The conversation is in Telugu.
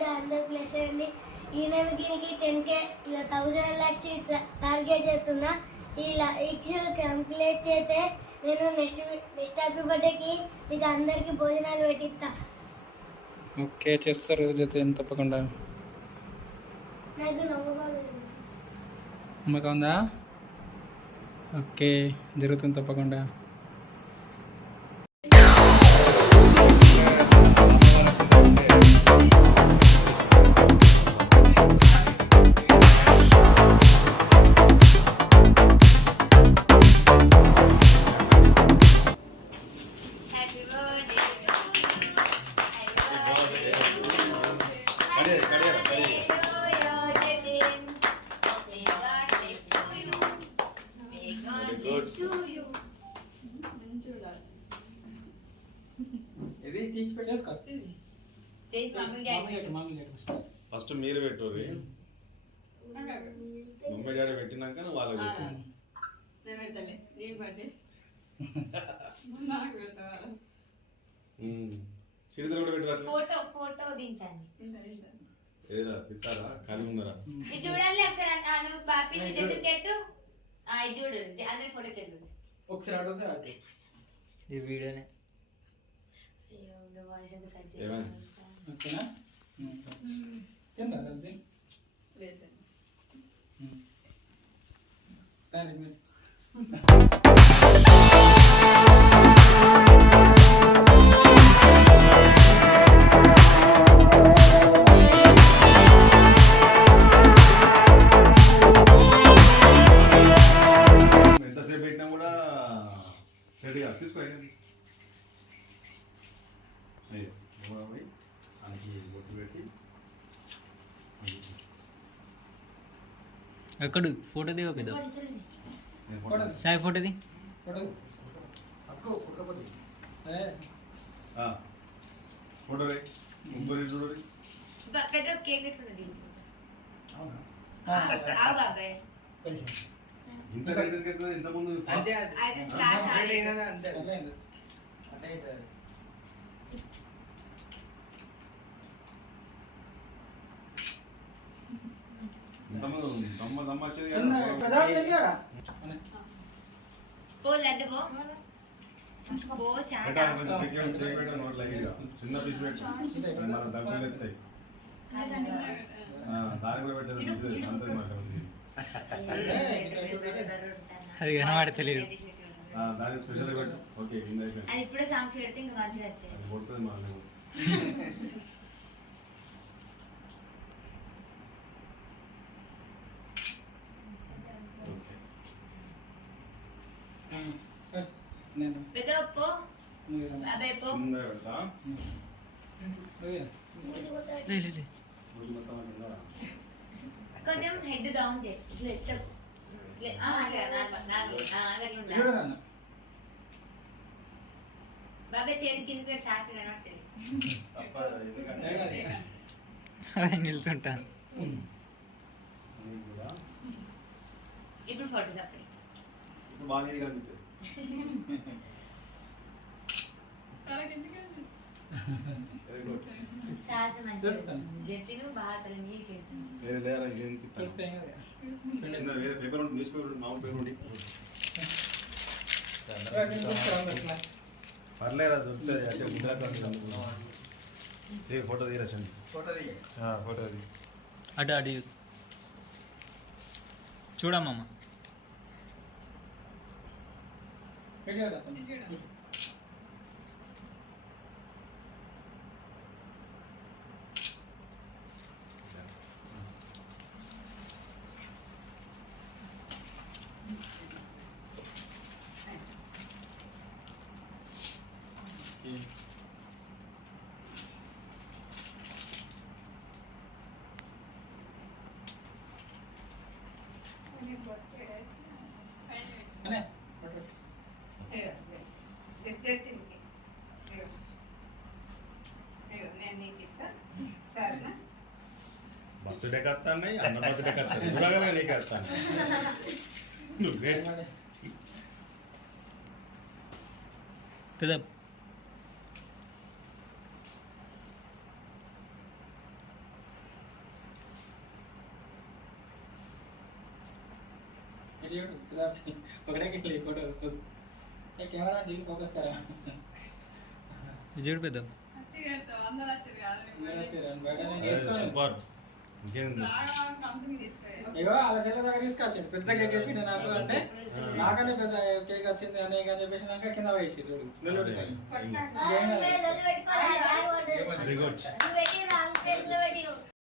బర్త్డే అందరు ప్లేస్ చేయండి. నేను దీనికి 10K 1000 లైక్స్ టార్గెట్ చేస్తున్నా. ఈ లైక్స్ కంప్లీట్ చేస్తే నేను నెక్స్ట్ హ్యాపీ బర్త్డేకి మీకు అందరికి భోజనాలు పెట్టిస్తా. ఓకే చేస్తారు జత తప్పకుండా. నాకు నమ్మకం ఉందా? ఓకే జరుగుతుంది తప్పకుండా. ఫస్ట్ మీరు పెట్టుర్రి, మమ్మీ డాడీ పెట్టినాక వాళ్ళు సిడిదలు కూడా పెట్టారు. ఫోటో దించండి. ఏదిరా తిట్టారా ఖాళీ ఉందరా? ఇది చూడండి ఒకసారి. అను పాపి జెట్టు ఇది చూడు అందరి ఫోటో కెళ్ళు ఒకసారి అడుగుతా. ఈ వీడియోనే వాయిస్ ఎంత కట్ ఏమైంది? ఓకేనా? లేదు ఎంతసేపు పెట్టినా కూడా సెట్గా తీసుకో. ఎక్కడ ఫోటో దిగ పెద్ద సాయి ఫోటోది ఫోటో రే ముగ్గురు చూడు. పెద్ద కేక్ పెట్టుకున్నది ఇంత ఇంత ముందు దమ్మ వచ్చేది చిన్న పీస్ పెట్టు, డబ్బులు ఎత్తాయి. దాని కూడా పెట్టదు అది కనబడి తెలియదు. దానికి స్పెషల్ పెట్టు. ఓకే ఇప్పుడే సాంగ్స్ పెడితే ఇంకా మంచిగా వచ్చాయి. కొడుతుంది మనం. పెద్ద పో అబ్బాయి పో. కొంచెం హెడ్ డౌన్ చేయి. బాబాయ్ చేతి కింద సాక్షి కనబడుతుంది. నిలుతుంటాను. ఇప్పుడు ఫోటో చెప్పండి. బాగా కనిపిస్తుంది. పర్లేదా దొరుకుతుంది అంటే ఫోటో తీరచండి. ఫోటో అటు అటు చూడమ్మా. బర్త్డే కత్తాను, అన్న బర్త్డే కత్తాను, చూడగల నీకు వస్తాను. నువ్వే पकड़े के लिए फोटो ये कैमरा डील फोकस करा ఇది చూడు పెద్ద సూపర్ ఇంకేంది ఇగో అలా చెల్ల దగ్గర తీసుకొచ్చాడు పెద్ద కేక్ వేసి నాకు అంటే నాకంటే పెద్ద కేక్ వచ్చింది అని అని చెప్పేసినాక కింద వేసి చూడు వెరీ గుడ్ పెట్టిన